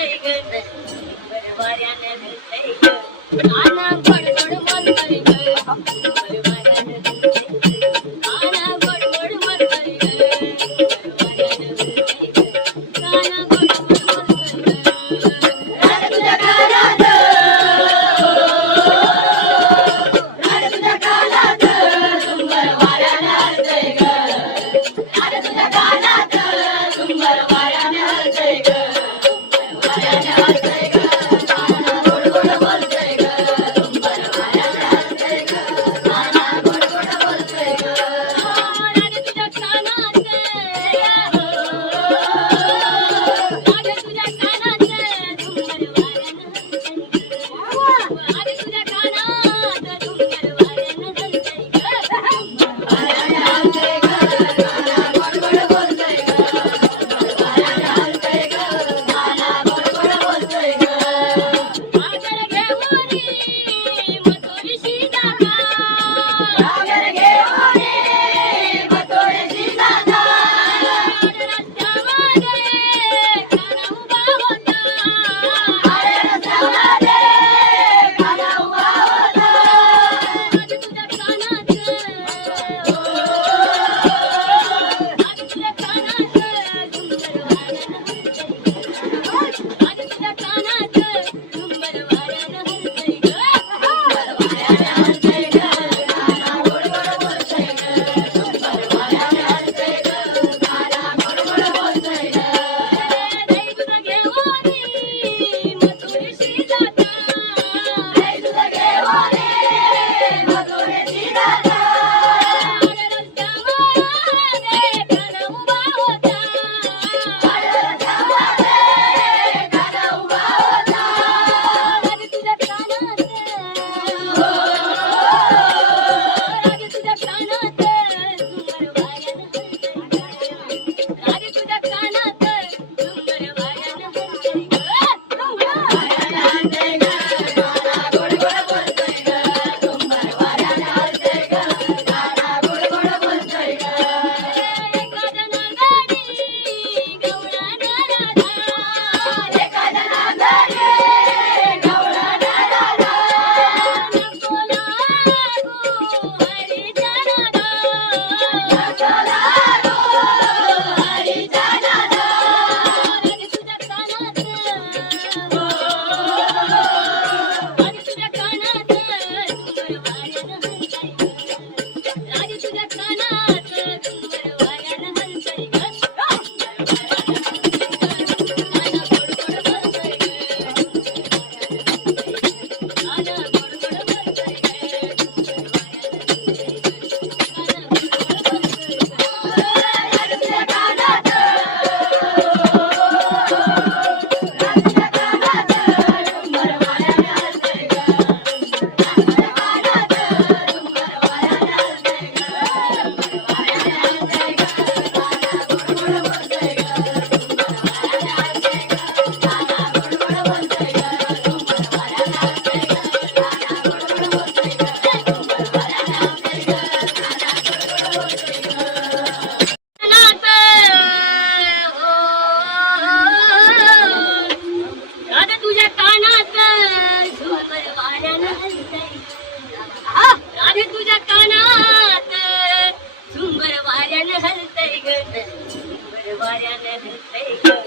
हलतय ग झुंबर वाऱ्यानं हलतय ग काना गोड गोड बोलतय ग झुंबर वाऱ्यानं हलतय ग काना गोड गोड बोलतय ग झुंबर वाऱ्यानं हलतय ग काना गोड गोड बोलतय ग राधा तुझ्या कानात राधा तुझ्या कानात झुंबर वाऱ्यानं हलतय ग राधा तुझ्या कानात झुंबर वाऱ्यानं हलतय ग वाऱ्यानं हलतय ग काना गोड गोड बोलतय ग झुंबर वाऱ्यानं हलतय ग काना गोड गोड बोलतय ग राधा तुझ्या कानात राधा तुझ्या कानात झुंबर वाऱ्यानं हलतय ग राधा तुझ्या कानात झुंबर वाऱ्यानं हलतय ग वाऱ्यानं हलतय ग काना गोड गोड बोलतय ग वाऱ्यानं हलतय ग काना गोड गोड बोलतय ग आगर घेऊन मथुरीशी जाता आगर घेऊन मथुरीशी जाता रस्त्यामध्ये काना उभा होता रस्त्यामध्ये काना उभा होता राधा तुझ्या कानात राधा तुझ्या कानात झुंबर वाऱ्यानं हलतय ग राधा तुझ्या कानात झुंबर वाऱ्यानं हलतय ग वाऱ्यानं हलतय ग काना गोड गोड बोलतय ग झुंबर वाऱ्यानं हलतय ग काना गोड गोड बोलतय ग दैवत घेऊन मथुरीशी जाता दैवत घेऊन मथुरीशी जाता रस्त्यामध्ये काना उभा होता रस्त्यामध्ये काना उभा होता राधा तुझ्या कानात राधा तुझ्या कानात झुंबर वाऱ्यानं हलतय ग राधा तुझ्या कानात झुंबर वाऱ्यानं हलतय ग वाऱ्यानं हलतय ग काना गोड गोड बोलतय ग झुंबर वाऱ्यानं हलतय ग काना गोड गोड बोलतय ग एका जनार्दनी गवळण राधा एका जनार्दनी गवळण राधा नको लागू हरीच्या नादा नको लागू हरीच्या नादा राधा तुझ्या कानात राधा तुझ्या कानात झुंबर वाऱ्यानं हलतय ग राधा तुझ्या कानात झुंबर वाऱ्यानं हलतय ग काना गोड गोड बोलतय ग काना गोड गोड बोलतय ग राधा तुझ्या कानात झुंबर वाऱ्यानं हलतय ग राधा कानात झुंबर वाऱ्यानं हलतय ग वाऱ्यानं हलतय ग काना गोड गोड बोलतय ग झुंबर वाऱ्यानं हलतय ग काना गोड गोड बोलतय ग झुंबर वाऱ्यानं हलतय ग काना गोड गोड बोलतय ग झुंबर वाऱ्यानं हलतय ग काना गोड गोड बोलतय ग कानात राधा तुझ्या कानात झुंबर वाऱ्यानं हलतय राधा तुझ्या कानात झुंबर वाऱ्यानं हलतय ग झुंबर वाऱ्यानं हलतय ग